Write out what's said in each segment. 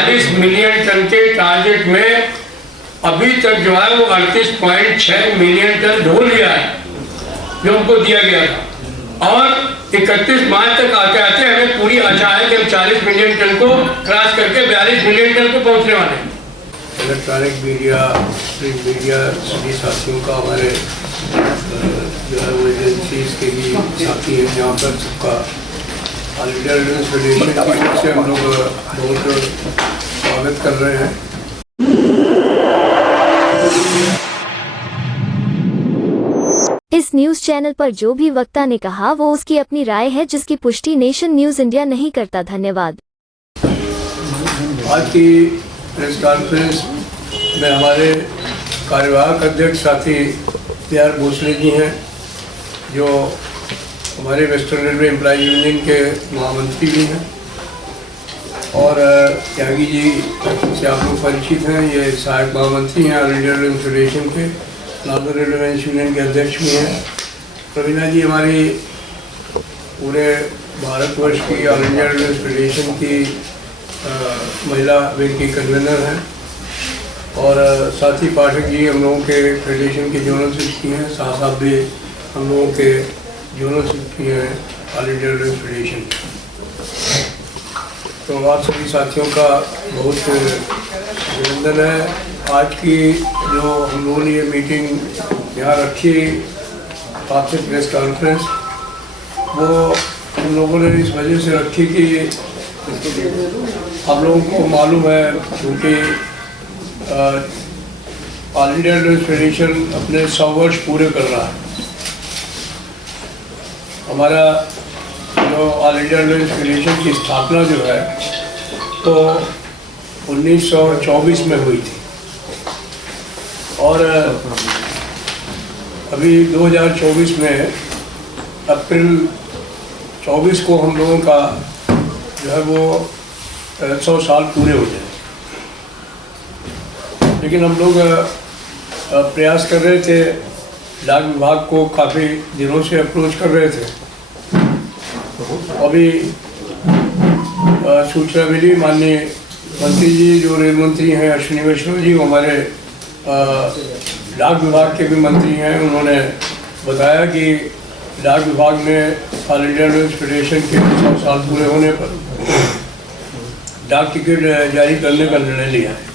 42 million ton के target में अभी तक जो है वो 38.6 मिलियन टन ढो लिया है जो हमको दिया गया था, और 31 मार्च तक आते आते हमें पूरी आशा है कि हम 40 मिलियन टन को क्रॉस करके 42 मिलियन टन को पहुंचने वाले हैं। इलेक्ट्रॉनिक मीडिया, प्रिंट मीडिया सभी साथियों का, हमारे जो है वो एजेंसीज के भी साथी हैं यहाँ पर, सबका ऑल इंडिया रेडियो फेडरेशन की ओर से हम लोग बहुत स्वागत कर रहे हैं। इस न्यूज चैनल पर जो भी वक्ता ने कहा वो उसकी अपनी राय है, जिसकी पुष्टि नेशन न्यूज इंडिया नहीं करता। धन्यवाद। आज की प्रेस कॉन्फ्रेंस में हमारे कार्यवाहक अध्यक्ष साथी PR भोसले जी हैं, जो हमारे वेस्टर्न रेलवे एम्प्लॉय यूनियन के महामंत्री भी हैं, और त्यागी जी से आप लोग परिचित हैं, ये सहायक महामंत्री हैं ऑल इंडिया रेलवे फेडरेशन के, नागौर रेलवे यूनियन के अध्यक्ष भी हैं। प्रवीणा जी हमारी पूरे भारतवर्ष की ऑल इंडिया रेलवे फेडरेशन की महिला विंग की कन्वीनर हैं, और साथी पाठक जी हम लोगों के फेडरेशन के जोनल सेक्रेटरी हैं, शाह साहब भी हम लोगों के जोनल सेक्रेटरी हैं ऑल इंडिया रेलवे फेडरेशन। तो आप सभी साथियों का बहुत अभिनंदन है। आज की जो हम लोगों ने ये मीटिंग यहाँ रखी, आपसे प्रेस कॉन्फ्रेंस, वो हम लोगों ने इस वजह से रखी कि आप लोगों को मालूम है क्योंकि ऑल इंडिया रेलवे फेडरेशन अपने 100 वर्ष पूरे कर रहा है। हमारा जो ऑल इंडिया रेलवे फेडरेशन की स्थापना जो है तो 1924 में हुई थी, और अभी 2024 में अप्रैल 24 को हम लोगों का जो है वो 100 साल पूरे हो जाए। लेकिन हम लोग प्रयास कर रहे थे, डाक विभाग को काफ़ी दिनों से अप्रोच कर रहे थे। अभी सूचना मिली, माननीय मंत्री जी जो रेल मंत्री हैं अश्विनी वैष्णव जी, वो हमारे डाक विभाग के भी मंत्री हैं, उन्होंने बताया कि डाक विभाग ने ऑल इंडिया रेलवे फेडरेशन के 100 साल पूरे होने पर डाक टिकट जारी करने का निर्णय लिया है।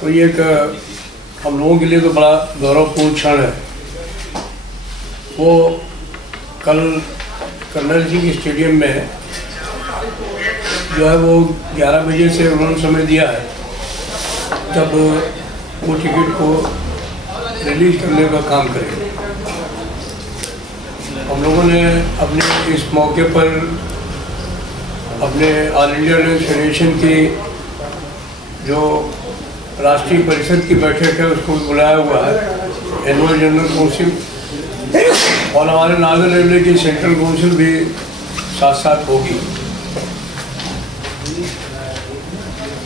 तो ये एक हम लोगों के लिए तो बड़ा गौरवपूर्ण क्षण है। वो कल कर्नल जी के स्टेडियम में जो है वो 11 बजे से उन्होंने समय दिया है, जब वो टिकट को रिलीज करने का काम करेंगे। हम लोगों ने अपने इस मौके पर अपने ऑल इंडिया रेलवे फेडरेशन की जो राष्ट्रीय परिषद की बैठक है उसको बुलाया हुआ है, एनुअल जनरल काउंसिल, और हमारे नागौर रेलवे की सेंट्रल काउंसिल भी साथ साथ होगी।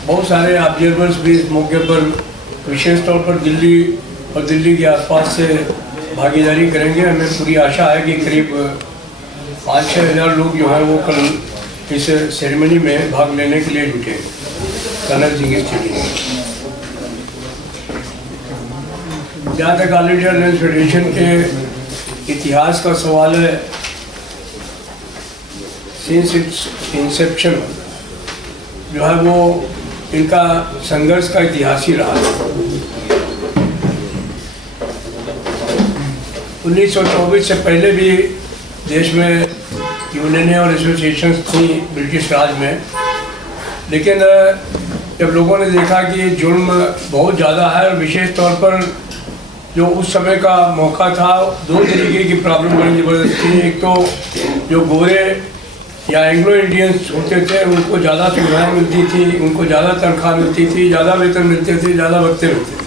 बहुत सारे ऑब्जर्वर्स भी इस मौके पर विशेष तौर पर दिल्ली और दिल्ली के आसपास से भागीदारी करेंगे। हमें पूरी आशा है कि करीब 5-6 हज़ार लोग जो है वो कल इस सेरेमनी में भाग लेने के लिए जुटे कर्नल जी के स्टेडियम। जहाँ तक ऑल इंडिया रेलवे फेडरेशन के इतिहास का सवाल है, सिंस इट्स इंसेप्शन जो है वो इनका संघर्ष का इतिहास ही रहा है। 1924 से पहले भी देश में यूनियनें और एसोसिएशंस थी ब्रिटिश राज में, लेकिन जब लोगों ने देखा कि जुर्म बहुत ज़्यादा है, और विशेष तौर पर जो उस समय का मौका था, 2 तरीके की प्रॉब्लम बड़ी ज़बरदस्त थी। एक तो जो गोरे या एंग्लो इंडियंस होते थे उनको ज़्यादा सुविधाएँ मिलती थी, उनको ज़्यादा तनख्वाह मिलती थी, ज़्यादा वेतन मिलते थे, ज़्यादा भत्ते मिलते थे,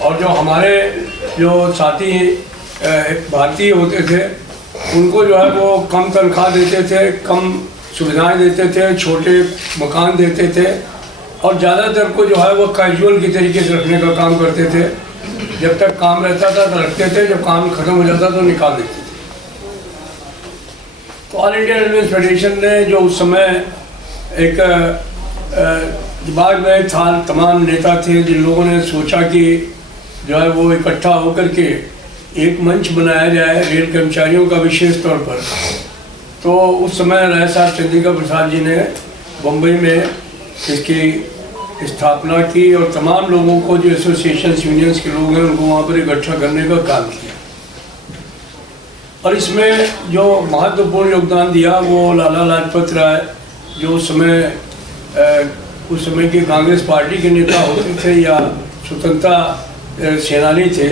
और जो हमारे जो साथी भारतीय होते थे उनको जो है वो कम तनख्वाह देते थे, कम सुविधाएं देते थे, छोटे मकान देते थे, और ज़्यादातर को जो है वो कैजुअल की तरीके से रखने का काम करते थे। जब तक काम रहता था तो रखते थे, जब काम खत्म हो जाता तो निकाल देते थे। तो ऑल इंडिया रेलवे फेडरेशन ने जो उस समय एक दिमाग में था तमाम नेता थे जिन लोगों ने सोचा कि जो है वो इकट्ठा होकर के एक मंच बनाया जाए रेल कर्मचारियों का विशेष तौर पर। तो उस समय राय साहब चंद्रिका प्रसाद जी ने बम्बई में इसकी स्थापना की और तमाम लोगों को जो एसोसिएशंस यूनियंस के लोग हैं उनको वहाँ पर इकट्ठा करने का काम किया। और इसमें जो महत्वपूर्ण योगदान दिया वो लाला लाजपत राय, जो उस समय के कांग्रेस पार्टी के नेता होते थे या स्वतंत्रता सेनानी थे,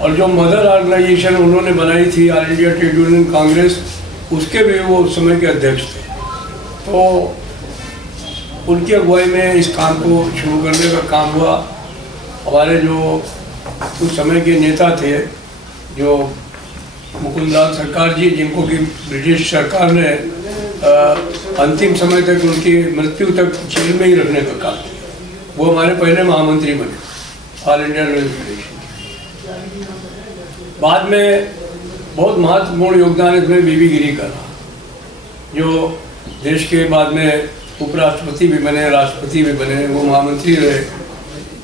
और जो मदर ऑर्गेनाइजेशन उन्होंने बनाई थी all India trade union Congress, उसके भी वो उस समय के अध्यक्ष थे। तो उनकी अगुवाई में इस काम को शुरू करने का काम हुआ। हमारे जो उस समय के नेता थे जो मुकुंदलाल सरकार जी, जिनको कि ब्रिटिश सरकार ने अंतिम समय तक उनकी मृत्यु तक जेल में ही रखने का काम किया, वो हमारे पहले महामंत्री बने ऑल इंडिया रेल फेडरेशन। बाद में बहुत महत्वपूर्ण योगदान इसमें बीबी गिरी का रहा, जो देश के बाद में उपराष्ट्रपति भी बने, राष्ट्रपति भी बने, वो महामंत्री रहे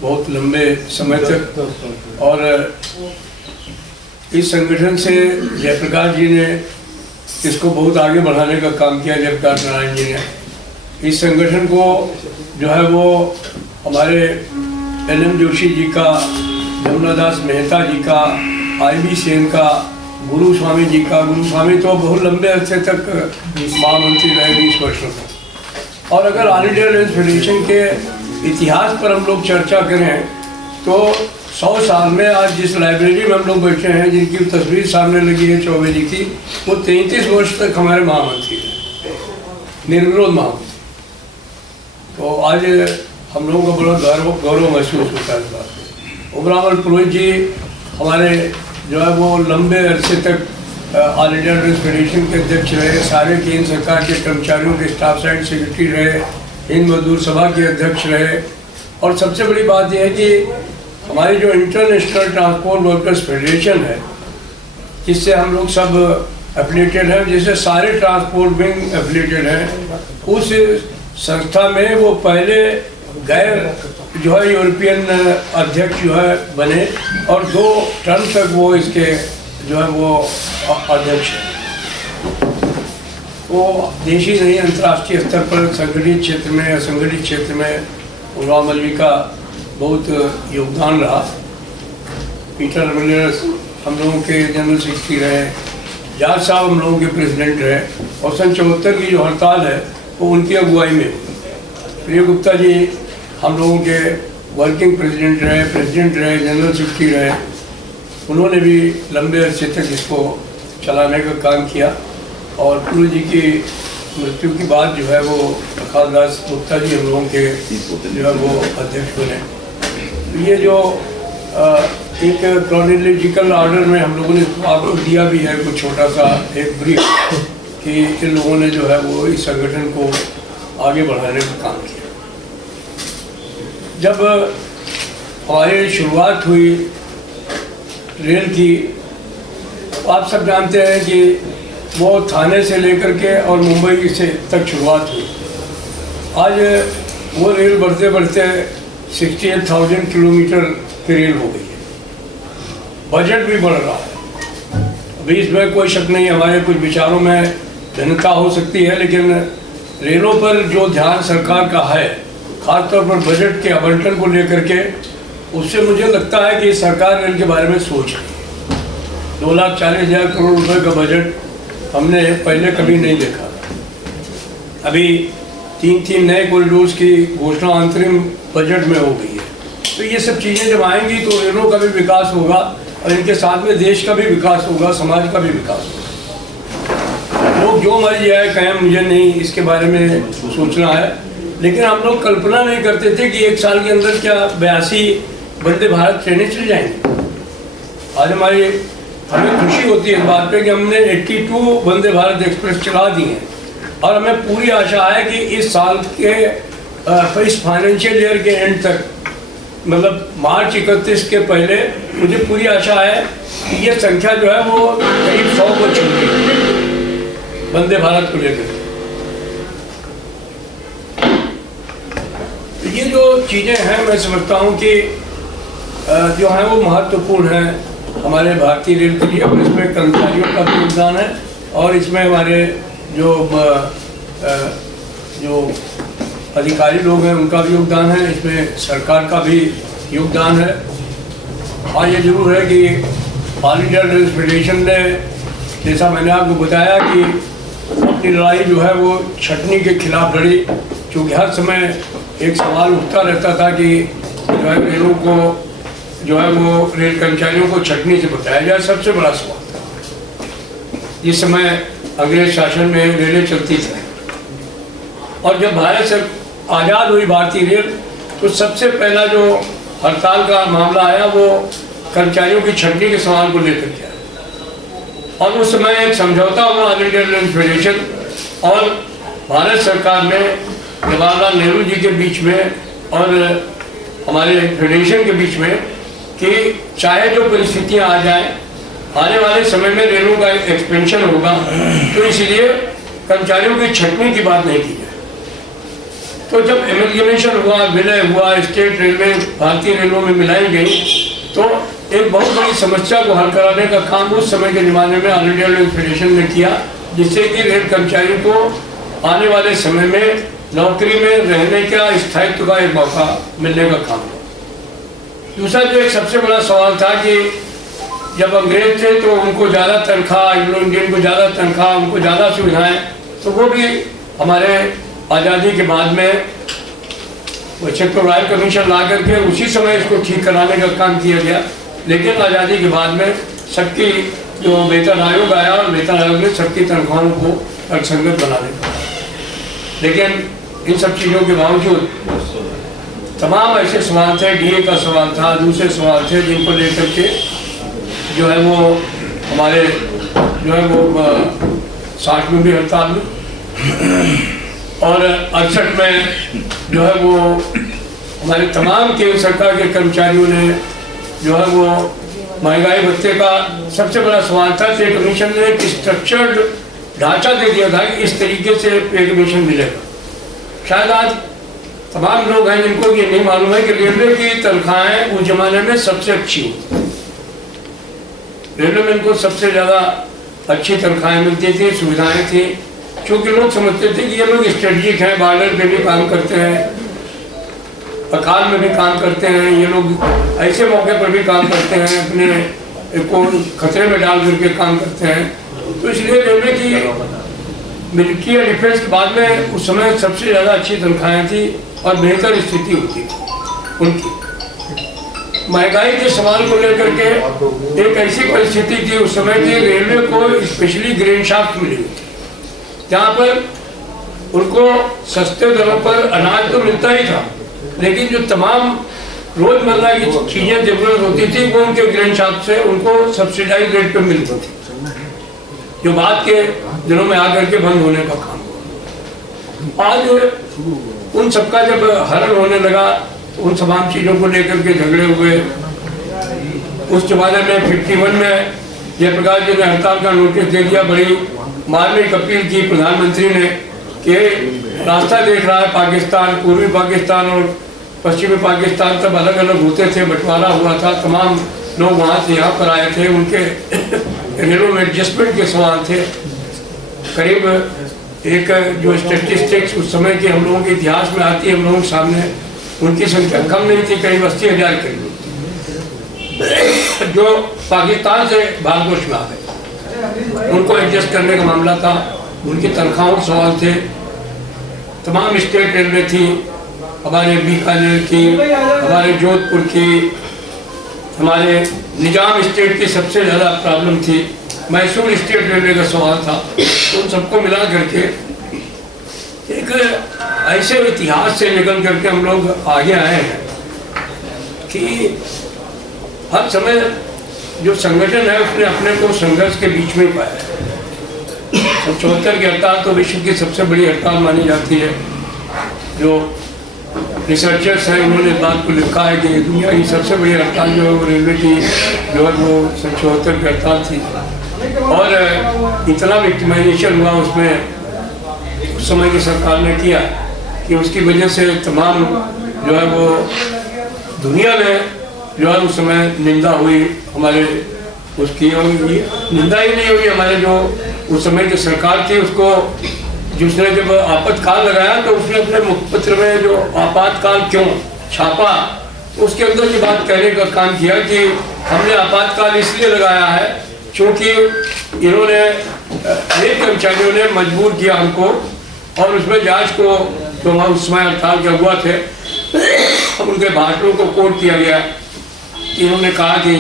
बहुत लंबे समय तक। और इस संगठन से जयप्रकाश जी ने इसको बहुत आगे बढ़ाने का काम किया, जयप्रकाश नारायण जी ने। इस संगठन को जो है वो हमारे NM जोशी जी का, जमुना दास मेहता जी का, IB सेन का, गुरु स्वामी जी का। गुरु स्वामी तो बहुत लंबे अरसे तक महामंत्री रहे, 20 वर्षों तक। और अगर ऑल इंडिया रेल फेडरेशन के इतिहास पर हम लोग चर्चा करें तो 100 साल में आज जिस लाइब्रेरी में हम लोग बैठे हैं, जिनकी तस्वीर सामने लगी है चौबे जी की, वो 33 वर्ष तक हमारे महामंत्री हैं, निर्विरोध महामंत्री। तो आज हम लोगों को बड़ा गौरव महसूस होता है इस बात पर। उबरामल पुरोहित जी हमारे जो है वो लंबे अरसे तक ऑल इंडिया रेल फेडरेशन के अध्यक्ष रहे, सारे केंद्र सरकार के कर्मचारियों के स्टाफ साइड सेक्रेटरी रहे, हिंद मजदूर सभा के अध्यक्ष रहे। और सबसे बड़ी बात यह है कि हमारी जो इंटरनेशनल ट्रांसपोर्ट वर्कर्स फेडरेशन है, जिससे हम लोग सब एफिलिएटेड हैं, जैसे सारे ट्रांसपोर्ट विंग एफिलिएटेड हैं, उस संस्था में वो पहले गैर जो है यूरोपियन अध्यक्ष जो है बने, और 2 टर्म तक वो इसके जो है वो अध्यक्ष है। वो देशी नहीं, अंतर्राष्ट्रीय स्तर पर संगठित क्षेत्र में, असंगठित क्षेत्र में उर्वा मल्वी का बहुत योगदान रहा। पीटर मिलर्स हम लोगों के जनरल सेक्रेटरी रहे, जाट साहब हम लोगों के प्रेसिडेंट रहे, और सन 74 की जो हड़ताल है वो उनकी अगुवाई में। प्रिय गुप्ता जी हम लोगों के वर्किंग प्रेसिडेंट रहे, जनरल सेक्रेटरी रहे। उन्होंने भी लंबे अरसे तक इसको चलाने का काम किया। और गुरु जी की मृत्यु के बाद जो है वो प्रकाश दास गुप्ता जी हम लोगों के जो है वो अध्यक्ष बने। ये जो एक क्रोनोलॉजिकल ऑर्डर में हम लोगों ने आपको दिया भी है कुछ छोटा सा एक ब्रीफ, कि इन लोगों ने जो है वो इस संगठन को आगे बढ़ाने का काम किया। जब हमारी शुरुआत हुई रेल की, आप सब जानते हैं कि वो थाने से लेकर के और मुंबई से तक शुरुआत हुई। आज वो रेल बढ़ते बढ़ते 68,000 किलोमीटर की रेल हो गई है। बजट भी बढ़ रहा है। अभी इसमें कोई शक नहीं, हमारे कुछ विचारों में भिन्नता हो सकती है, लेकिन रेलों पर जो ध्यान सरकार का है, खासतौर पर बजट के आवंटन को लेकर के, उससे मुझे लगता है कि सरकार रेल के बारे में सोच रही है। 2,40,000 करोड़ रुपए का बजट हमने पहले कभी नहीं देखा। अभी 3 नए कॉरिडोर्स की घोषणा अंतरिम बजट में हो गई है। तो ये सब चीज़ें जब आएंगी तो रेलों का भी विकास होगा, और इनके साथ में देश का भी विकास होगा, समाज का भी विकास होगा। लोग जो मर्जी आए कहें, मुझे नहीं इसके बारे में सोचना है, लेकिन हम लोग कल्पना नहीं करते थे कि 1 साल के अंदर क्या 82 वंदे भारत ट्रेनें चल जाएंगी। आज हमें खुशी होती है इस बात पे कि हमने 82 वंदे भारत एक्सप्रेस चला दी हैं, और हमें पूरी आशा है कि इस साल के इस फाइनेंशियल ईयर के एंड तक, मतलब मार्च 31 के पहले, मुझे पूरी आशा है कि ये संख्या जो है वो करीब 100 को छूटी वंदे भारत को लेकर। ये जो चीज़ें हैं मैं समझता हूँ कि जो है वो महत्वपूर्ण है हमारे भारतीय रेल के लिए, और इसमें कर्मचारियों का भी योगदान है और इसमें हमारे जो अधिकारी लोग हैं उनका भी योगदान है, इसमें सरकार का भी योगदान है। और ये जरूर है कि ऑल इंडिया रेल फेडरेशन ने, जैसा मैंने आपको बताया कि अपनी लड़ाई जो है वो छटनी के खिलाफ लड़ी, क्योंकि हर समय एक सवाल उठता रहता था कि जो है रेलों को जो है वो रेल कर्मचारियों को छटनी से बचाया जाए। सबसे बड़ा सवाल था जिस समय अंग्रेज शासन में रेलें चलती थी, और जब भारत से आज़ाद हुई भारतीय रेल तो सबसे पहला जो हड़ताल का मामला आया वो कर्मचारियों की छटनी के सवाल को लेकर के आया। और उस समय एक समझौता हुआ ऑल इंडिया रेल फेडरेशन और भारत सरकार में, जवाहरलाल नेहरू जी के बीच में और हमारे फेडरेशन के बीच में, कि चाहे जो परिस्थितियां आ जाए, आने वाले समय में रेलों का एक्सपेंशन होगा, तो इसलिए कर्मचारियों की छटनी की बात नहीं की जाए। तो जब एमलगेमेशन हुआ, विलय हुआ, स्टेट रेलवे भारतीय रेलों में मिलाई गई, तो एक बहुत बड़ी समस्या को हल कराने का काम उस समय के ज़माने में ऑल इंडिया रेल फेडरेशन ने किया, जिससे कि रेल कर्मचारी को आने वाले समय में नौकरी में रहने का, स्थायित्व का एक मौका मिलने का काम हुआ। दूसरा जो एक सबसे बड़ा सवाल था कि जब अंग्रेज थे तो उनको ज़्यादा तनख्वाह, एंग्लो इंडियन को ज़्यादा तनख्वाह, उनको ज़्यादा सुविधाएं, तो वो भी हमारे आज़ादी के बाद में वैसे तो रॉयल कमीशन ला करके उसी समय इसको ठीक कराने का काम किया गया, लेकिन आज़ादी के बाद में सबकी जो वेतन आयोग आया और वेतन आयोग ने सबकी तनख्वाहों को तर्कसंगत बनाने का, लेकिन इन सब चीज़ों के बावजूद तमाम ऐसे सवाल थे, डीए का सवाल था, दूसरे सवाल थे जिनको लेकर के जो है वो हमारे जो है वो 60 में भी हड़ताल हुई और 68 में जो है वो हमारे तमाम केंद्र सरकार के कर्मचारियों ने जो है वो महंगाई भत्ते का सबसे बड़ा सवाल था। पे कमीशन ने एक स्ट्रक्चर्ड ढांचा दे दिया था कि इस तरीके से पे कमीशन मिलेगा। शायद आज तमाम लोग हैं जिनको ये नहीं मालूम है कि रेलवे की तनख्वाहें उस जमाने में सबसे अच्छी हुई, रेलवे में इनको सबसे ज़्यादा अच्छी तनख्वाहें मिलती थी, सुविधाएं थी, क्योंकि लोग समझते थे कि ये लोग स्ट्रेटजिक हैं, बॉर्डर पे भी काम करते हैं, अकाल में भी काम करते हैं, ये लोग ऐसे मौके पर भी काम करते हैं, अपने को खतरे में डाल करके काम करते हैं। तो इसलिए रेलवे की मिलिट्री या डिफेंस के बाद में उस समय सबसे ज़्यादा अच्छी तनख्वाहें थी और बेहतर स्थिति होती थी उनकी। महंगाई के सवाल को लेकर के एक ऐसी परिस्थिति थी उस समय की, रेलवे को स्पेशली ग्रेन शाफ्ट मिली हुई थी, जहाँ पर उनको सस्ते दरों पर अनाज तो मिलता ही था, लेकिन जो तमाम रोजमर्रा की चीज़ें जरूरत होती थी वो उनके ग्रेन शाफ्ट से उनको सब्सिडाइज रेट पे मिलती थी, जो बाद के दिनों में आकर के बंद होने का काम हुआ। आज उन सबका जब हरण होने लगा, उन तमाम चीज़ों को लेकर के झगड़े हुए। उस जमाने में 51 में जयप्रकाश जी ने हड़ताल का नोटिस दे दिया, बड़ी मार्मिक अपील की प्रधानमंत्री ने कि रास्ता देख रहा है पाकिस्तान, पूर्वी पाकिस्तान और पश्चिमी पाकिस्तान तब अलग अलग होते थे, बंटवारा हुआ था, तमाम लोग वहाँ से यहाँ पर आए थे, उनके रेलों में एडजस्टमेंट के सवाल थे। करीब एक जो स्टेटिस्टिक्स उस समय के हम लोगों के इतिहास में आती है हम लोगों के सामने, उनकी संख्या कम नहीं थी, करीब 80,000 करीब जो पाकिस्तान से भारतवर्ष में आ गए, उनको एडजस्ट करने का मामला था। उनकी तनख्वाहों के सवाल थे। तमाम स्टेट रेलवे थी, हमारे बीकानेर की, हमारे जोधपुर की, हमारे निजाम स्टेट की सबसे ज़्यादा प्रॉब्लम थी, मैसूर स्टेट रेलवे का सवाल था। तो उन सबको मिला करके एक ऐसे इतिहास से निकल करके हम लोग आगे आए हैं कि हर समय जो संगठन है उसने अपने को संघर्ष के बीच में पाया है। 74 की हड़ताल तो विश्व की सबसे बड़ी हड़ताल मानी जाती है। जो रिसर्चर्स हैं उन्होंने इस बात को लिखा है कि दुनिया की सबसे बड़ी हड़ताल जो है वो रेलवे की जो है वो 74 की हड़ताल थी, और इतना विक्टिमाइजेशन हुआ उसमें उस समय की सरकार ने किया कि उसकी वजह से तमाम जो है वो दुनिया में जो है उस समय निंदा हुई हमारे उसकी, और ये निंदा ही नहीं हुई हमारे जो उस समय की सरकार थी उसको, जिसने जब आपातकाल लगाया तो उसने अपने मुखपत्र में जो आपातकाल क्यों छापा, उसके अंदर ये बात कहने का काम किया कि हमने आपातकाल इसलिए लगाया है क्योंकि इन्होंने अनेक कर्मचारियों ने मजबूर किया हमको, और उसमें जांच को जो हम उस समय हड़ताल के हुआ थे उनके भाषणों को कोट किया गया कि इन्होंने कहा कि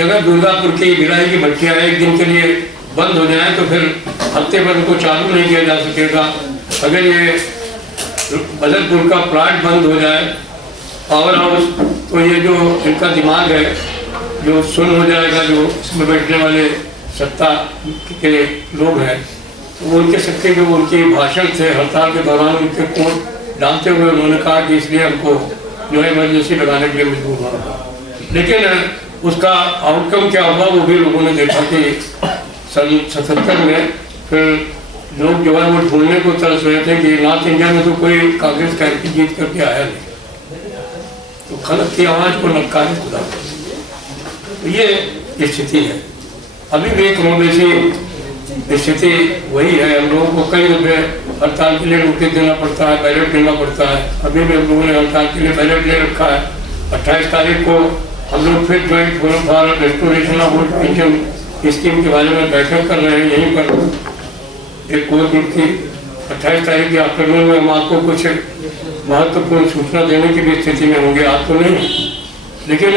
अगर दुर्गापुर की भिलाई की भट्टियाँ एक दिन के लिए बंद हो जाए तो फिर हफ्ते भर उनको चालू नहीं किया जा सकेगा। अगर ये बदरपुर का प्लांट बंद हो जाए पावर हाउस, तो ये जो इनका दिमाग है जो सुन हो जाएगा, जो इसमें बैठने वाले सत्ता के लोग हैं, तो उनके सबके जो उनके भाषण थे हड़ताल के दौरान उनके कोट डालते हुए उन्होंने कहा कि इसलिए हमको जो है इमरजेंसी लगाने के लिए मजबूर होना। लेकिन उसका आउटकम क्या हुआ वो भी लोगों ने देखा कि सन 77 में फिर लोग जो है वो ढूंढने को तरस रहे थे कि नॉर्थ इंडिया में तो कोई कांग्रेस का एमपी जीत करके आया नहीं, तो खलक की आवाज को नकारी खुदा। तो ये स्थिति है, अभी भी कमोबेशी स्थिति वही है। हम लोगों को कई दफे हड़ताल के लिए नोटिस देना पड़ता है, बैलेट देना पड़ता है। अभी भी हम लोगों ने हड़ताल के लिए बैलेट ले रखा है। 28 तारीख को हम लोग फिर joint forum for restoration of old pension scheme के बारे में बैठक कर रहे हैं यहीं पर एक कोर ग्रुप की। 28 तारीख के आफ्टरनून में हम आपको कुछ महत्वपूर्ण सूचना देने की भी स्थिति में होंगे, आप तो नहीं, लेकिन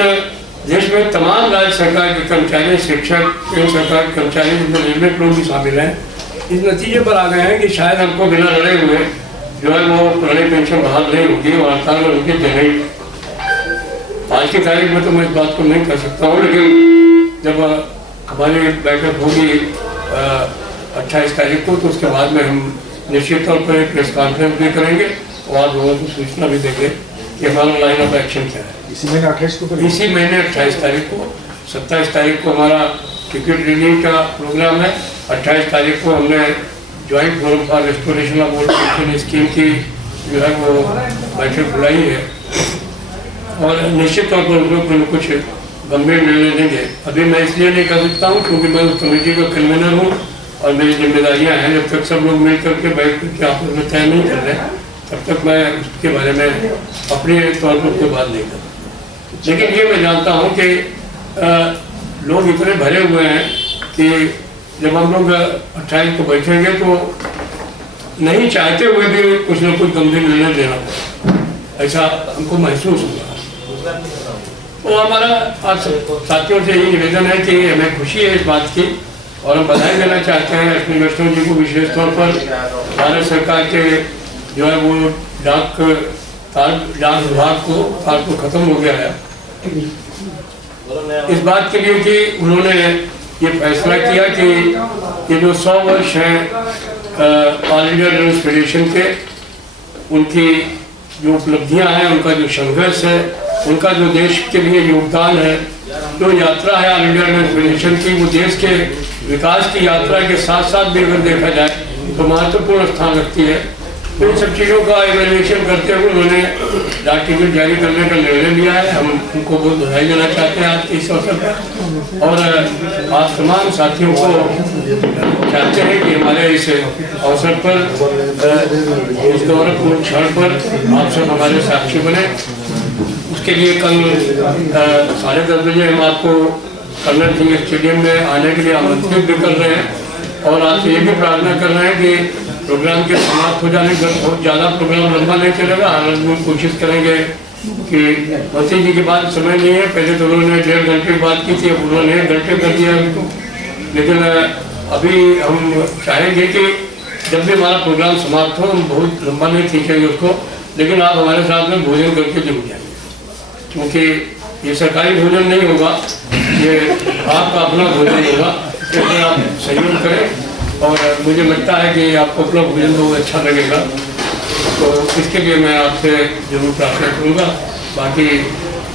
देश में तमाम राज्य सरकार के कर्मचारी, शिक्षक, केंद्र सरकार के कर्मचारी, जिसमें रेलवे लोग भी शामिल हैं, इस नतीजे पर आ गए हैं कि शायद हमको बिना लड़े हुए जो है वो पुरानी पेंशन बहाल नहीं होगी और हड़ताल में उनके देने। आज की तारीख में तो मैं इस बात को नहीं कह सकता हूँ, लेकिन जब हमारी बैठक होगी 28 तारीख को, तो उसके बाद में हम निश्चित तौर पर एक प्रेस कॉन्फ्रेंस भी करेंगे और आप लोगों को सूचना भी देंगे कि हमारा लाइन ऑफ एक्शन क्या है। इसी महीने 28 तारीख को 27 तारीख को हमारा टिकट रिलीज का प्रोग्राम है। 28 तारीख को हमने joint forum for restoration of old pension scheme की जो है वो बैठक बुलाई है और निश्चित तौर पर उन लोग कुछ गंभीर निर्णय लेंगे। अभी मैं इसलिए नहीं कर सकता हूँ क्योंकि मैं उस कमेटी का कन्वीनर हूँ और मेरी जिम्मेदारियाँ हैं। जब तक सब लोग मिल करके बैठ करके आपस में तय नहीं कर रहे तब तक मैं उसके बारे में अपने तौर पर कोई बात नहीं करता। लेकिन ये मैं जानता हूँ कि लोग इतने भरे हुए हैं कि जब हम लोग 28 को बैठेंगे तो नहीं चाहते हुए भी कुछ न कुछ गंभीर निर्णय लेना पड़ेगा, ऐसा हमको महसूस हुआ। तो हमारा आप साथियों से यही निवेदन है कि हमें खुशी है इस बात की और हम बधाई देना चाहते हैं अश्विनी वैष्णव जी को विशेष तौर पर। भारत सरकार के जो है वो डाक विभाग को खत्म हो गया है इस बात के लिए कि उन्होंने ये फैसला किया कि ये जो 100 वर्ष हैं ऑल इंडिया रनर्स फेडरेशन के, उनकी जो उपलब्धियां हैं, उनका जो संघर्ष है, उनका जो देश के लिए योगदान है, जो यात्रा है ऑल इंडिया रनर्स फेडरेशन की, वो देश के विकास की यात्रा के साथ साथ भी अगर देखा जाए तो महत्वपूर्ण स्थान रखती है। तो इन सब चीज़ों का इवेल्युएशन करते हुए उन्होंने डाक टिकट जारी करने का निर्णय लिया है। हम उनको बहुत बधाई देना चाहते हैं आज के इस अवसर पर और आप तमाम साथियों को चाहते हैं कि हमारे इस अवसर पर, इस गौरवपूर्ण क्षण पर आप सब हमारे साक्षी बने। उसके लिए कल 10:30 बजे हम आपको कर्नल सिंह स्टेडियम में आने के लिए आमंत्रित भी कर रहे हैं और आपसे ये भी प्रार्थना कर रहे हैं कि प्रोग्राम के समाप्त हो जाने पर बहुत ज़्यादा प्रोग्राम लंबा नहीं चलेगा। हालांकि हम कोशिश करेंगे कि मंत्री जी के बाद समय नहीं है, पहले तो उन्होंने 1.5 घंटे की बात की थी, अब उन्होंने 1 घंटे कर दिया उनको। लेकिन अभी हम चाहेंगे कि जब भी हमारा प्रोग्राम समाप्त हो, हम बहुत लंबा नहीं खींचेंगे उसको, लेकिन आप हमारे साथ में भोजन करके जरूर जाएंगे, क्योंकि ये सरकारी भोजन नहीं होगा, ये आपका अपना भोजन होगा। इसमें आप सहयोग करें और मुझे लगता है कि आपको अपना भोजन बहुत अच्छा लगेगा, तो इसके लिए मैं आपसे जरूर प्रार्थना करूँगा। बाकी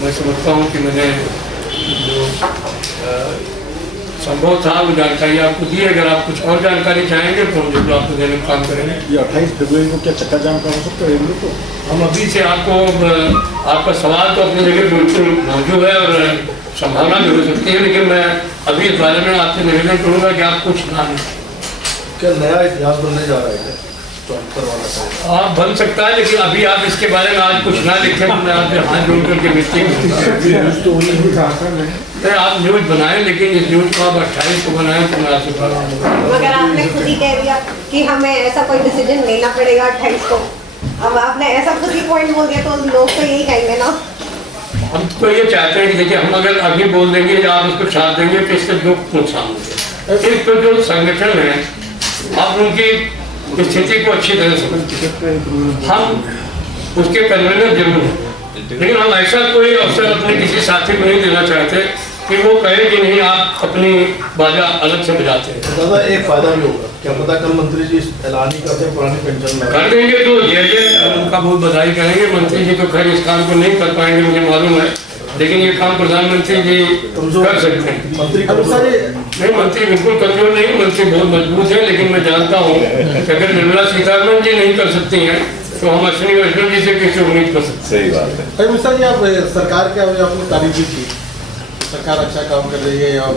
मैं समझता हूँ कि मैंने जो संभव था वो जानकारी आपको दी। अगर आप कुछ और जानकारी चाहेंगे तो हम जरूर आपको देने का काम करेंगे। ये 28 फरवरी को क्या चक्का जाम का हो सकता है रेलवे को? हम अभी से आपको आपका सवाल तो अपनी जगह बिल्कुल मौजूद है और संभावना भी हो सकती है, लेकिन मैं अभी इस बारे में आपसे निवेदन करूँगा कि आप कुछ ना लिखें। क्या नया इतिहास बनने जा रहा है क्या? आप बन सकता है, लेकिन अभी आप इसके बारे में आज कुछ ना लिखें तो मैं आपसे हाथ जोड़ करके विनती करूँगा। आप न्यूज बनाएं, लेकिन इस न्यूज को आप 28 को बनाएं तो मैं आपसे मगर आपने खुद ही कह दिया कि हमें ऐसा कोई डिसीजन लेना पड़ेगा 28 को। अब आपने ऐसा खुद ही पॉइंट बोल दिया तो लोग तो यही कहेंगे ना। हम तो ये चाहते हैं कि देखिए, हम अगर अभी बोल देंगे या आप उसको छाप देंगे तो इससे दो नुकसान होंगे। एक तो जो संगठन है, आप उनकी स्थिति को अच्छी तरह समझते, हम उसके कन्वीनर जरूर हैं, लेकिन हम ऐसा कोई अवसर अपने किसी साथी को नहीं देना चाहते कि वो कहे कि नहीं आप अपनी बाजा अलग से बजाते हैं। दादा एक फायदा भी होगा, क्या पता कल मंत्री जी ऐलान ही करते हैं पुरानी पेंशन में कर देंगे तो ये उनका बहुत बधाई करेंगे। मंत्री जी तो खैर इस काम को नहीं कर पाएंगे, मुझे मालूम है, लेकिन ये काम प्रधानमंत्री जी कर सकते हैं। मंत्री नहीं, मंत्री बिल्कुल कमजोर नहीं, मंत्री बहुत मजबूत है, लेकिन मैं जानता हूँ कि अगर निर्मला सीतारमण जी नहीं कर सकती हैं तो हम अश्विनी वैष्णव जी से कैसे उम्मीद कर सकते हैं। सही बात है। अरे मिश्रा जी, आप सरकार के आपने तारीफ भी की, सरकार अच्छा काम कर रही है और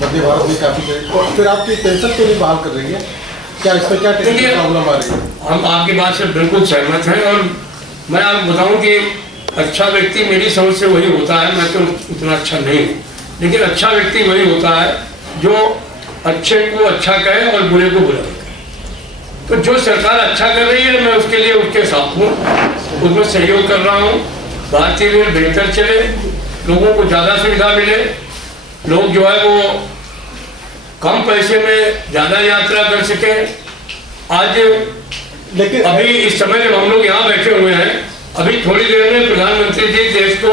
वंदे भारत भी काफी कर रही है, और फिर आपकी पेंशन तो नहीं बहाल कर रही है, क्या इस पर क्या प्रॉब्लम आ रही है? हम आपकी बात से बिल्कुल सहमत हैं और मैं आपको बताऊं कि अच्छा व्यक्ति मेरी समझ से वही होता है, मैं तो उतना अच्छा नहीं हूँ, लेकिन अच्छा व्यक्ति वही होता है जो अच्छे को अच्छा कहे और बुरे को बुरा कहे। तो जो सरकार अच्छा कर रही है मैं उसके लिए उसके साथ हूँ, उसमें सहयोग कर रहा हूँ। भारतीय रेल बेहतर चले, लोगों को ज़्यादा सुविधा मिले, लोग जो है वो कम पैसे में ज़्यादा यात्रा कर सके। आज लेकिन अभी इस समय जब हम लोग यहाँ बैठे हुए हैं, अभी थोड़ी देर में प्रधानमंत्री जी देश को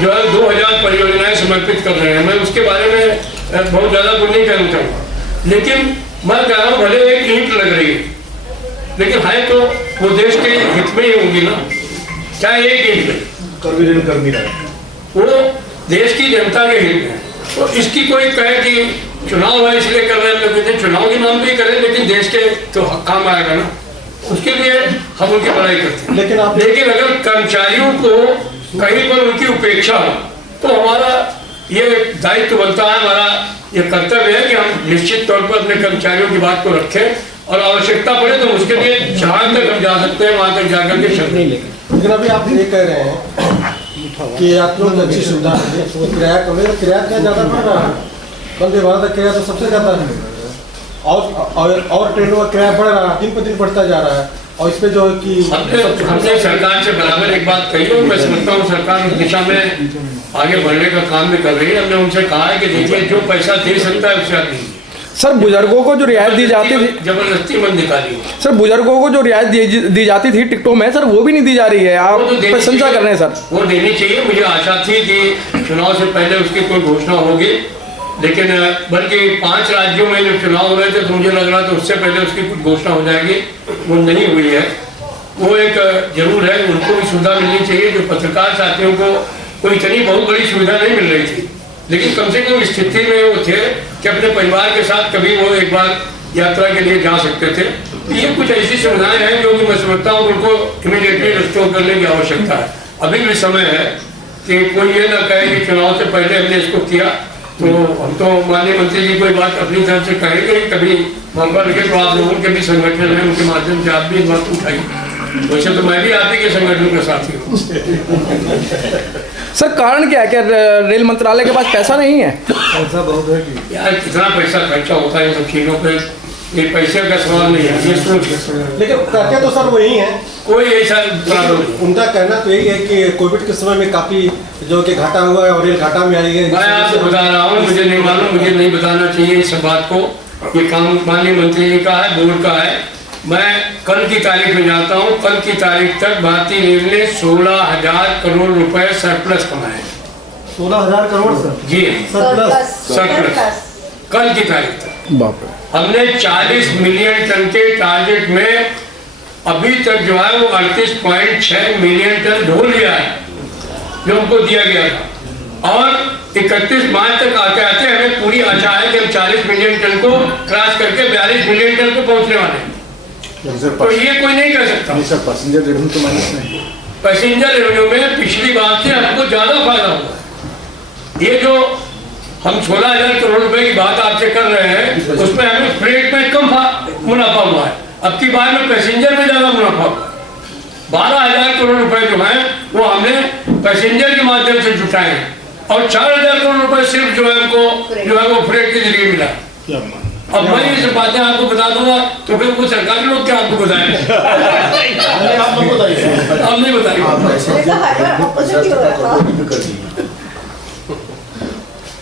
जो है 2000 परियोजनाएं समर्पित कर रहे हैं। मैं उसके बारे में बहुत ज़्यादा कुछ नहीं कहना चाहूँगा, लेकिन मैं कह रहा हूँ भले एक ईंट लग रही है, लेकिन है तो वो देश के हित में ही होंगी ना, चाहे एक ईंट लगे, कर भी रहे वो देश की जनता के हित में। तो इसकी कोई कहे कि चुनाव है इसलिए कर रहे हैं, लेकिन चुनाव के नाम पे ही करें, लेकिन देश के तो काम आएगा ना, उसके लिए हम उनकी बड़ाई करते हैं। लेकिन अगर कर्मचारियों को कहीं पर उनकी उपेक्षा हो तो हमारा ये दायित्व बनता है, हमारा ये कर्तव्य है कि हम निश्चित तौर पर अपने कर्मचारियों की बात को रखें और आवश्यकता पड़े तो उसके लिए जहाँ तक हम जा सकते हैं वहाँ तक जाकर के शर्त नहीं लेंगे। लेकिन अभी आप ये कह रहे हैं कि यात्रियों को अच्छी सुविधा है, किराया कम है, किराया क्या ज़्यादा बढ़ रहा है? वंदे भारत का किराया तो सबसे ज़्यादा है और ट्रेनों का किराया बढ़ रहा है, दिन पर दिन बढ़ता जा रहा है। और इस पे जो है कि हमने सरकार से बराबर एक बात कही और मैं समझता हूँ सरकार उस दिशा में आगे बढ़ने का काम भी कर रही है। हमने उनसे कहा है कि देखिए जो पैसा दे सकता है उससे आप दीजिए। सर बुजुर्गों को जो रियायत दी जाती थी, जबरदस्ती मत निकालिए। सर बुजुर्गों को जो रियायत दी जाती थी टिकटों में, सर वो भी नहीं दी जा रही है, आप प्रशंसा कर रहे हैं सर। वो देनी चाहिए, मुझे आशा थी कि चुनाव से पहले उसकी कोई घोषणा होगी, लेकिन बल्कि 5 राज्यों में जो चुनाव हो रहे थे तो मुझे लग रहा था उससे पहले उसकी कुछ घोषणा हो जाएगी, वो नहीं हुई है। वो एक जरूर है, उनको भी सुविधा मिलनी चाहिए। जो पत्रकार साथियों को कोई इतनी बहुत बड़ी सुविधा नहीं मिल रही थी, लेकिन कम से कम स्थिति में वो थे कि अपने परिवार के साथ कभी वो एक बार यात्रा के लिए जा सकते थे। ये कुछ ऐसी सुविधाएं हैं जो कि मैं समझता हूँ उनको इमीडिएटली रिस्टोर करने की आवश्यकता है। अभी भी समय है कि कोई ये ना कहे कि चुनाव से पहले हमने इसको किया। तो हम तो माननीय मंत्री जी कोई बात अपनी तरफ से कहेंगे, कभी मौका लगे तो आप लोगों के भी संगठन है, उनके माध्यम से आप भी इस बात उठाइए। वैसे तो मैं भी आप ही के संगठन का साथी हूँ। सर कारण क्या है? क्या रेल मंत्रालय के पास पैसा नहीं है? पैसा बहुत है कि यार कितना पैसा खर्चा होता है इन सब चीज़ों पे, ये पैसे का सवाल नहीं है, ये सोच। लेकिन करते तो सर वही है, कोई ऐसा प्रॉब्लम नहीं। उनका कहना तो यही है कि कोविड के समय में काफी जो कि घाटा हुआ है और रेल घाटा में आई है। मैं आपको बता रहा हूँ, मुझे नहीं मालूम, मुझे नहीं बताना चाहिए इस बात को। ये काम माननीय मंत्री जी का है, बोर्ड का है। मैं कल की तारीख में जाता हूँ, कल की तारीख तक भारतीय रेल ने 16,000 करोड़ रुपए सरप्लस कमाए। 16,000 करोड़ सर जी सरप्लस कल की तारीख तक। बाप रे। हमने 40 मिलियन टन के टारगेट में अभी तक जो है वो 38.6 मिलियन टन ढो लिया है जो हमको दिया गया था। और 31 मार्च तक आते आते हमें पूरी आशा है कि हम 40 मिलियन टन को क्रॉस करके 42 मिलियन टन को पहुंचने वाले हैं। तो ये कोई नहीं कर सकता। सर पैसेंजर रेवेन्यू तो माइनस नहीं, पैसेंजर रेवेन्यू में पिछली बार से हमको ज्यादा फायदा हुआ। ये जो हम 16,000 करोड़ रुपए की बात आपसे कर रहे हैं, उसमें हमें फ्रेट में कम मुनाफा हुआ है। अब की बार में पैसेंजर में ज्यादा मुनाफा हुआ है। 12,000 करोड़ रुपए जो है वो हमने पैसेंजर के माध्यम से जुटाए हैं और 4,000 करोड़ रुपए सिर्फ जो है हमको जो है वो फ्रेट के जरिए मिला। अब मैं ये सब बातें आपको बता दूंगा तो फिर वो सरकारी लोग क्या आपको बताएंगे? आप लोग बताइए। आप नहीं बताएंगे।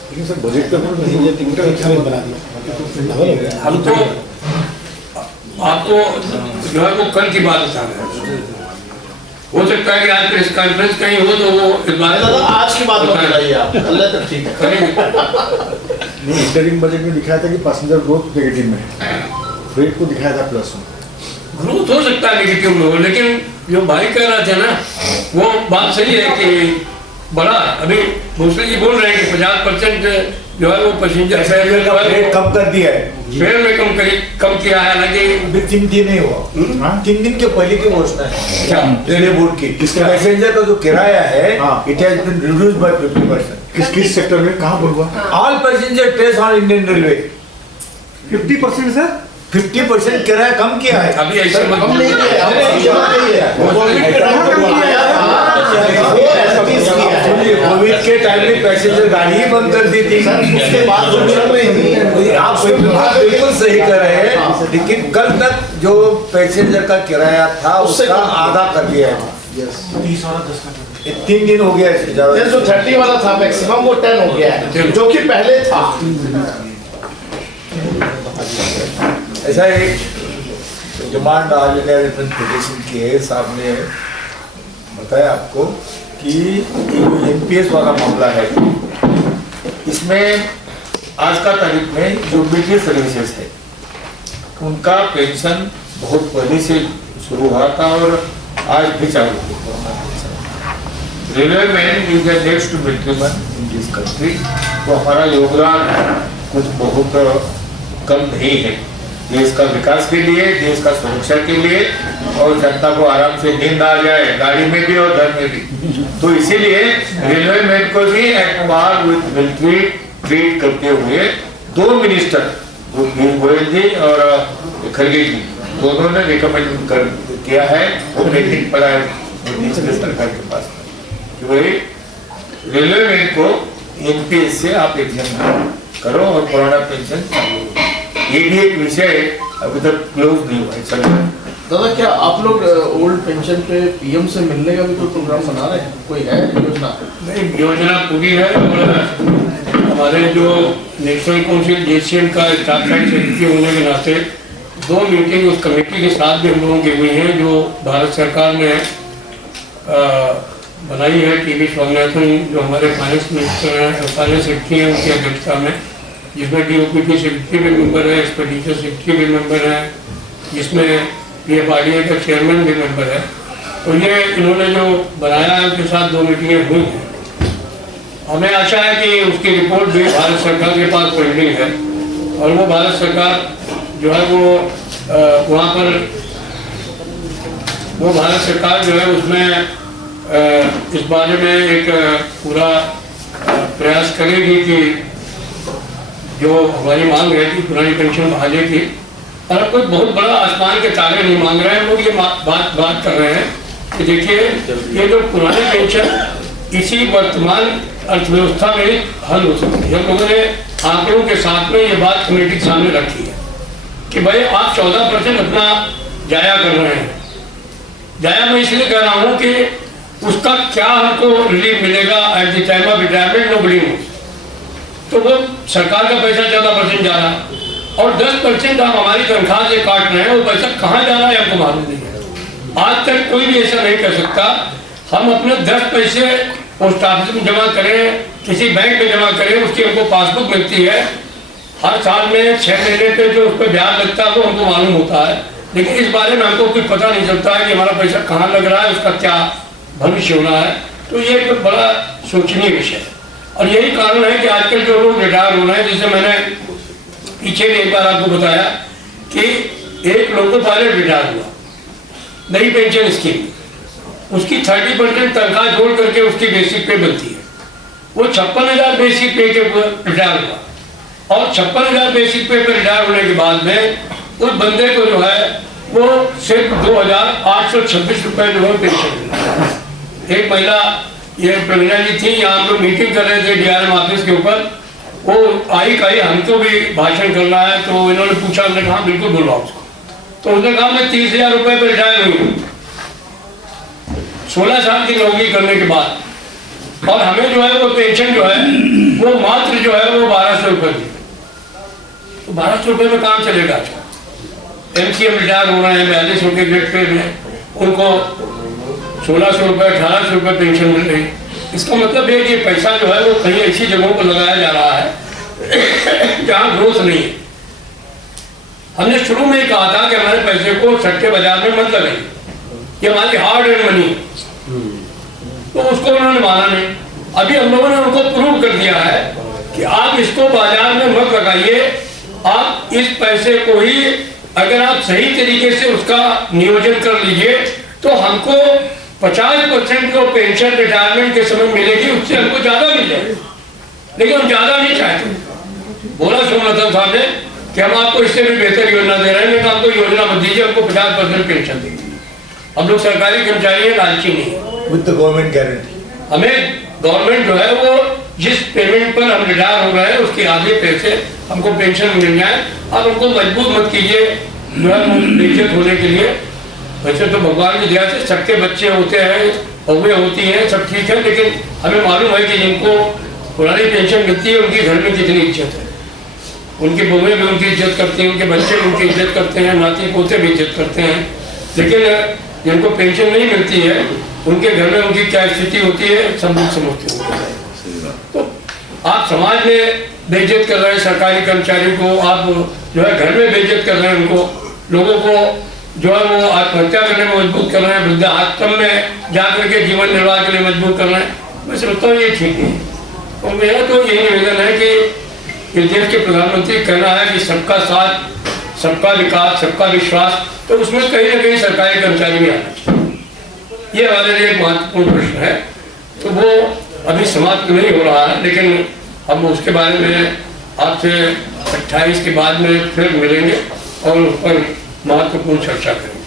लेकिन सर बजट का बना दिया। हम तो आपको जो है वो कल की बात बता रहे हैं। हो सकता है कि आज प्रेस कॉन्फ्रेंस कहीं हो तो वो इस बात आज की बात बताइए आप, अल्लाह तक ठीक है। नहीं, इंटरिम बजट में दिखाया था कि पैसेंजर ग्रोथ नेगेटिव में है, फ्रेट को दिखाया था प्लस में। ग्रोथ हो सकता है नेगेटिव में हो, लेकिन जो भाई कह रहा था ना वो बात सही है कि बड़ा अभी भूषण जी बोल रहे हैं कि 50% जो है वो पैसेंजर रेट कम कर दिया है, फेयर में कम किया है, हालांकि 3 दिन नहीं हुआ, 3 दिन के पहले की घोषणा है क्या रेलवे बोर्ड की। पैसेंजर का जो किराया है it has been reduced by 50%। किस सेक्टर में कहाँ बोल हुआ? All passenger trains on Indian railway 50% sir, 50% किराया कम किया है। अभी ऐसे मत हम नहीं कोविड के टाइम में पैसेंजर गाड़ी ही बंद कर दी थी, उसके बाद आप बिल्कुल सही कर रहे हैं, लेकिन कल तक जो पैसेंजर का किराया था उसका आधा कर दिया है। 3 दिन हो गया इससे ज्यादा। जो 30 वाला था मैक्सिमम वो 10 हो गया है, जो कि पहले था। ऐसा एक डिमांड आज पिटिशन की है, साहब ने बताया आपको कि एमपीएस वाला मामला है, इसमें आज का तारीख में जो मिलिट्री सर्विसेज है उनका पेंशन बहुत पहले से शुरू हुआ था और आज भी चालू है। Railway man is the next military man in this country, तो हमारा योगदान कुछ बहुत कम नहीं है देश का विकास के लिए, देश का सुरक्षा के लिए, और जनता को आराम से नींद आ जाए गाड़ी में भी और घर में भी। तो इसीलिए रेलवे मैन को भी at par with military treat करते हुए 2 मिनिस्टर पीयूष गोयल जी और खड़गे जी दोनों ने रिकमेंड किया है, वो मीटिंग पड़ा है सरकार के पास कि भाई रेलवे मैन को एनपीएस से आप एग्जाम करो और पुराना पेंशन चालू। ये भी एक विषय अभी तक क्लोज नहीं हुआ है, चल रहा है। दादा क्या आप लोग ओल्ड पेंशन पे पीएम से मिलने का भी कोई प्रोग्राम बना रहे हैं? कोई है योजना? नहीं, योजना पूरी है और हमारे जो नेशनल काउंसिल जेसीएम का स्टाफ सेक्रेटरी होने के नाते 2 मीटिंग उस कमेटी के साथ भी हम लोगों की हुई हैं जो भारत सरकार ने बनाई है। टीवी स्वामीनाथन जो हमारे फाइनेंस मिनिस्टर हैं, फाइनेंस सेक्रेटरी हैं, उनकी अध्यक्षता में, जिसमें डीओपीटी सेक्रेटरी भी मेंबर है, एक्सपेंडिचर सेक्रेटरी भी मेंबर है, जिसमें पीएफआरडीए का चेयरमैन भी मेंबर है। तो ये इन्होंने जो बनाया है उनके साथ 2 मीटिंगें हुई हैं। हमें आशा है कि उसकी रिपोर्ट भी भारत सरकार के पास पेंडिंग है और वो भारत सरकार जो है वो वहाँ पर वो भारत सरकार जो है उसमें इस बारे में एक पूरा प्रयास करेगी कि जो हमारी मांग है कि पुरानी पेंशन बहाली की, और कोई बहुत बड़ा आसमान के तारे नहीं मांग रहे हैं लोग, ये बात कर रहे हैं कि देखिए ये जो पुरानी पेंशन इसी वर्तमान अर्थव्यवस्था में हल हो सकती है। हम लोगों ने आंकड़ों के साथ में ये बात कमेटी के सामने रखी है कि भाई आप 14% अपना जाया कर रहे हैं। जाया मैं इसलिए कह रहा हूँ कि उसका क्या हमको रिलीफ मिलेगा at the time of retirement, nobody nose. तो वो सरकार का पैसा 14% जा रहा है और 10% आप हमारी तनख्वाह से काट रहे हैं, वो पैसा कहाँ जा रहा है हमको मालूम नहीं है। आज तक कोई भी ऐसा नहीं कर सकता हम अपने 10 पैसे पोस्ट ऑफिस में जमा करें, किसी बैंक में जमा करें, उसकी हमको पासबुक मिलती है, हर साल में 6 महीने पे जो उस पर ब्याज लगता है वो हमको मालूम होता है, लेकिन इस बारे में हमको कुछ पता नहीं चलता है कि हमारा पैसा कहाँ लग रहा है, उसका क्या भविष्य होना है। तो ये एक बड़ा सोचनीय विषय है। और यही कारण है कि आजकल जो लोग रिटायर हो रहे हैं, जैसे मैंने पीछे भी एक बार आपको बताया कि एक लोको पायलट रिटायर हुआ, नई पेंशन स्कीम, उसकी 30% तनख्वाह जोड़ करके उसकी बेसिक पे बनती है। वो 56,000 बेसिक पे के रिटायर हुआ और 56,000 बेसिक पे पर रिटायर होने के बाद में उस बंदे को जो है वो सिर्फ 2,826 रुपए जो है पेंशन मिला। एक महिला ये प्रवीणा जी थी, यहाँ हम लोग मीटिंग कर रहे थे DRM ऑफिस के ऊपर, वो आई कही हमको भी भाषण करना है, तो इन्होंने पूछा, हमने कहा बिल्कुल बुलवाओ उसको। तो उसने कहा मैं 30,000 रुपए पर रिटायर हुई 16 साल की नौकरी करने के बाद, और हमें जो है वो पेंशन जो है वो मात्र जो है वो 1,200 रुपए की। तो 1,200 रुपए में काम चलेगा? MCM रिटायर हो रहे हैं 42 के ग्रेड पे में, उनको 1,600 रुपए 1,800 रुपए पेंशन मिल रही। इसका मतलब है कि पैसा जो है वो कहीं ऐसी जगहों पर लगाया जा रहा है जहाँ ग्रोथ नहीं है। हमने शुरू में ही कहा था कि हमारे पैसे को सट्टे बाजार में मत लगाइए, ये हमारी हार्ड एंड मनी, तो उसको उन्होंने माना नहीं। अभी हम लोगों ने उनको प्रूव कर दिया है कि आप इसको बाजार में मत लगाइए, आप इस पैसे को ही अगर आप सही तरीके से उसका नियोजन कर लीजिए तो हमको 50% जो पेंशन रिटायरमेंट के समय मिलेगी उससे हमको ज्यादा मिल जाएगी, लेकिन हम ज्यादा नहीं चाहते। बोला सोमनाथन साहब ने कि हम आपको इससे भी बेहतर योजना दे रहे हैं, लेकिन आपको योजना मत दीजिए, हमको 50% पेंशन देंगे। हम लोग सरकारी कर्मचारी हैं, लालची नहीं है। विद द गवर्नमेंट गारंटी हमें गवर्नमेंट जो है वो जिस पेमेंट पर हम रिटायर हो रहे हैं उसके आधे पैसे हमको पेंशन मिल जाए। आप हमको मजबूर मत कीजिए जो है बेइज्जत होने के लिए। वैसे तो भगवान की दया से सबके बच्चे होते हैं, बहुएं होती हैं, सब ठीक है, लेकिन हमें मालूम है कि जिनको पुरानी पेंशन मिलती है उनकी घर में कितनी इज्जत है, उनकी बहुएं भी उनकी इज्जत करती हैं, उनके बच्चे भी उनकी इज्जत करते हैं, नाती पोते भी इज्जत करते हैं। लेकिन जिनको पेंशन नहीं मिलती है उनके घर में उनकी क्या स्थिति होती है सब लोग समझते होंगे। तो आप समाज में बेइज्जत कर रहे हैं सरकारी कर्मचारी को, आप जो है घर में बेइज्जत कर रहे हैं उनको, लोगों को जो है वो आत्महत्या करने में मजबूर कर रहे हैं, वृद्धाश्रम में जाकर के जीवन निर्वाह के लिए मजबूर कर रहे हैं। मैं समझता हूँ ये ठीक नहीं है। और मेरा तो यही निवेदन है कि देश के प्रधानमंत्री कहना है कि सबका साथ, सबका विकास, सबका विश्वास, तो उसमें कहीं ना कहीं सरकारी कर्मचारी भी आना चाहिए। ये हमारे लिए एक महत्वपूर्ण प्रश्न है, तो वो अभी समाप्त नहीं हो रहा है, लेकिन हम उसके बारे में आपसे 28 के बाद में फिर मिलेंगे और उस पर महत्वपूर्ण चर्चा करेंगे।